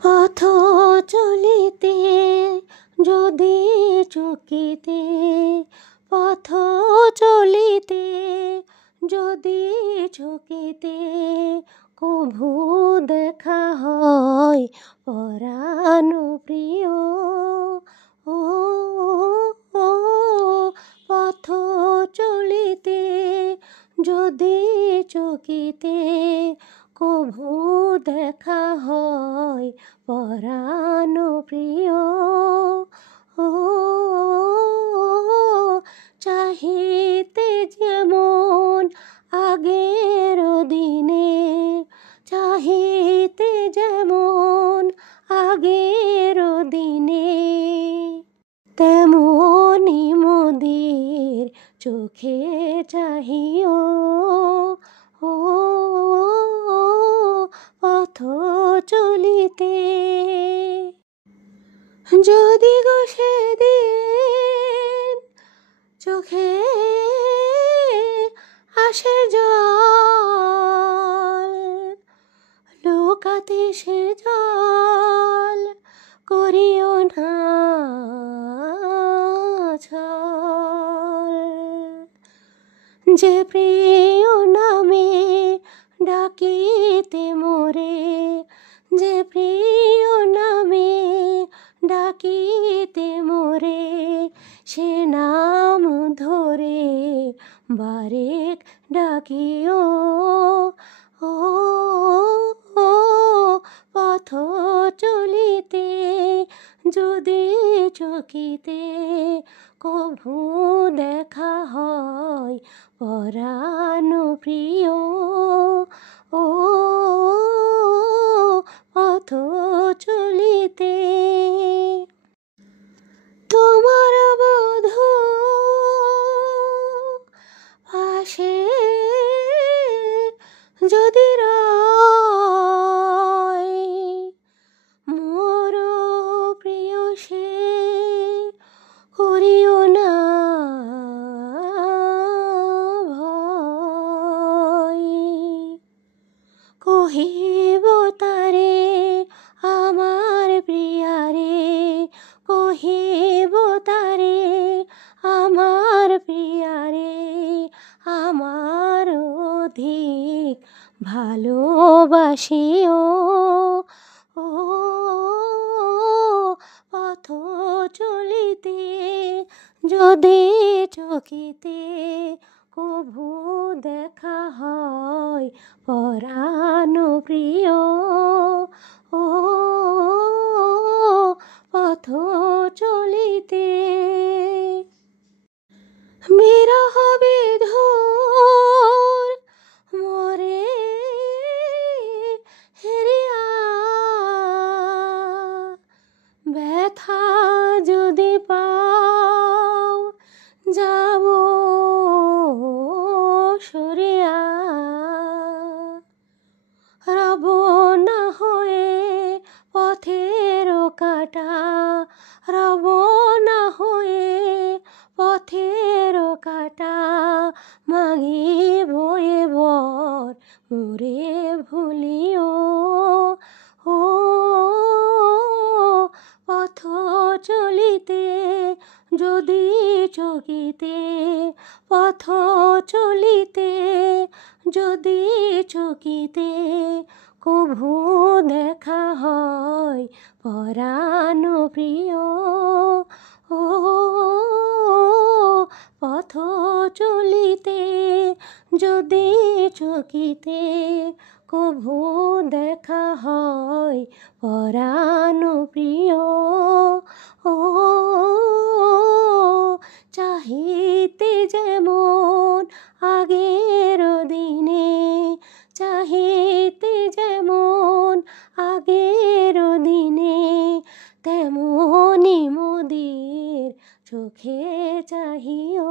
পথ চলিতে যদি চকিতে, পথ চলিতে যদি চকিতে কভু দেখা হয় পরাণ প্রিয়। ও ও পথ চলিতে যদি চকিতে কভু দেখা হয় পরাণ প্রিয়। ও চাহিতে যেমন আগের দিনে, চাহিতে যেমন আগের দিনে, তেমনি মোদের চোখে চাহিও। ও পথ চলিতে যদি গো সেদিন চোখে আসে জল, লোকাতে সে জল করিও না ছল। যে প্রিয় নামে ডাকিতে মোরে, যে প্রিয় নামে ডাকিতে মোরে, সে নাম ধরে বারেক ডাকিও। ও পথ চলিতে যদি চকিতে কভু দেখা হয় পরাণ প্রিয়। ও পথ চলিতে তোমার বধূ পাশে যদি রয়, মোর প্রিয় সে করিও না ভয়। কহিব তারে আমার প্রিয়ারে, কহিব তারে আমার প্রিয়ারে, আমার অধিক ভালোবাসিও। ও পথ চলিতে যদি চকিতে কভু দেখা হয় পরাণ প্রিয়। ও পথ চলিতে বিরহ বিধুর মোরে হেরিয়া, ব্যথা যদি পাও যাব সরিয়া। রব না হয়ে পথের কাটা, রব না হয়ে পথের কাটা, মাগিব এবার মোরে ভুলিও। ও পথ চলিতে যদি চকিতে, পথ চলিতে যদি চকিতে কভু দেখা হয় পরাণ প্রিয়। ও পথ চলিতে যদি চকিতে কভু দেখা হয় পরাণ প্রিয়। ও চাহিতে যেমন আগের দিনে, চাহিতে যেমন আগের দিনে, তেমনি মোদের চোখে চাহিও।